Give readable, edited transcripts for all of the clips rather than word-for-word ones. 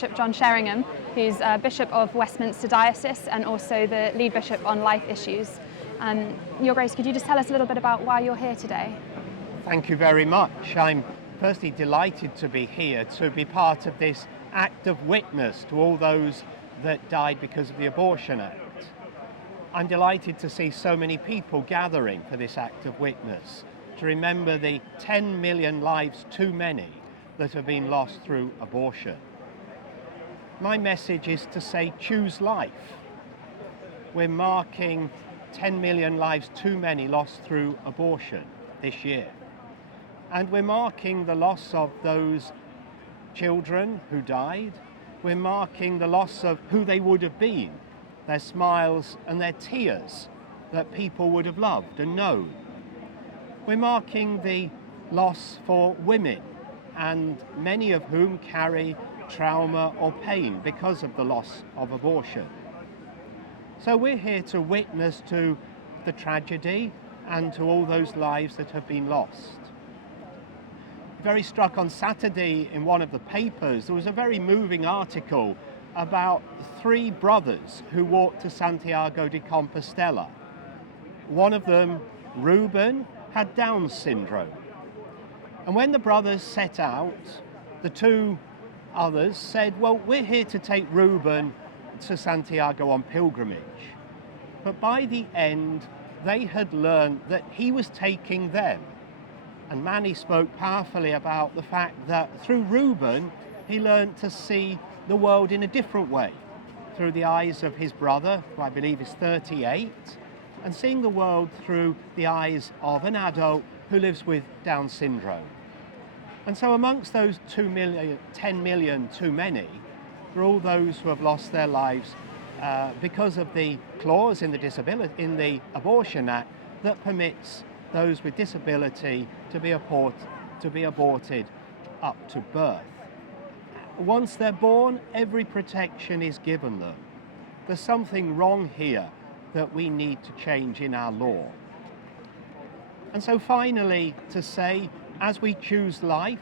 Bishop John Sherrington, who's Bishop of Westminster diocese and also the lead bishop on life issues. Your Grace, could you just tell us a little bit about why you're here today? Thank you very much. I'm firstly delighted to be here to be part of this act of witness to all those that died because of the Abortion Act. I'm delighted to see so many people gathering for this act of witness, to remember the 10 million lives too many that have been lost through abortion. My message is to say, choose life. We're marking 10 million lives too many lost through abortion this year. And we're marking the loss of those children who died. We're marking the loss of who they would have been, their smiles and their tears that people would have loved and known. We're marking the loss for women, and many of whom carry trauma or pain because of the loss of abortion. So we're here to witness to the tragedy and to all those lives that have been lost. Very struck on Saturday in one of the papers, there was a very moving article about 3 brothers who walked to Santiago de Compostela. One of them, Reuben, had Down syndrome. And when the brothers set out, the 2 others said, well, we're here to take Reuben to Santiago on pilgrimage. But by the end, they had learned that he was taking them. And Manny spoke powerfully about the fact that through Reuben, he learned to see the world in a different way, through the eyes of his brother, who I believe is 38, and seeing the world through the eyes of an adult who lives with Down syndrome. And so amongst those 10 million too many, for all those who have lost their lives because of the clause in the Abortion Act that permits those with disability to be aborted up to birth. Once they're born, every protection is given them. There's something wrong here that we need to change in our law. And so finally, to say, as we choose life,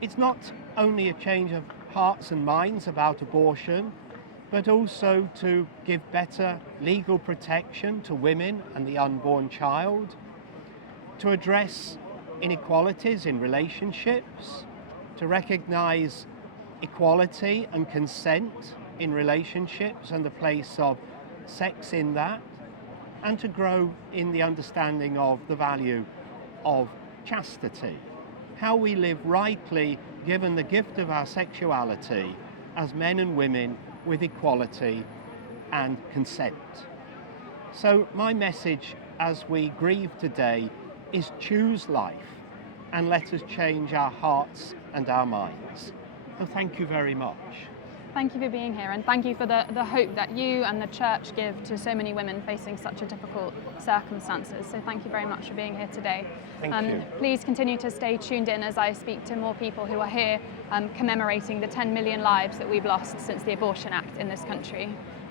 it's not only a change of hearts and minds about abortion, but also to give better legal protection to women and the unborn child, to address inequalities in relationships, to recognize equality and consent in relationships and the place of sex in that, and to grow in the understanding of the value of chastity, how we live rightly given the gift of our sexuality as men and women with equality and consent. So my message as we grieve today is choose life and let us change our hearts and our minds. And thank you very much. Thank you for being here, and thank you for the hope that you and the Church give to so many women facing such a difficult circumstances. So thank you very much for being here today. Thank you. Please continue to stay tuned in as I speak to more people who are here commemorating the 10 million lives that we've lost since the Abortion Act in this country.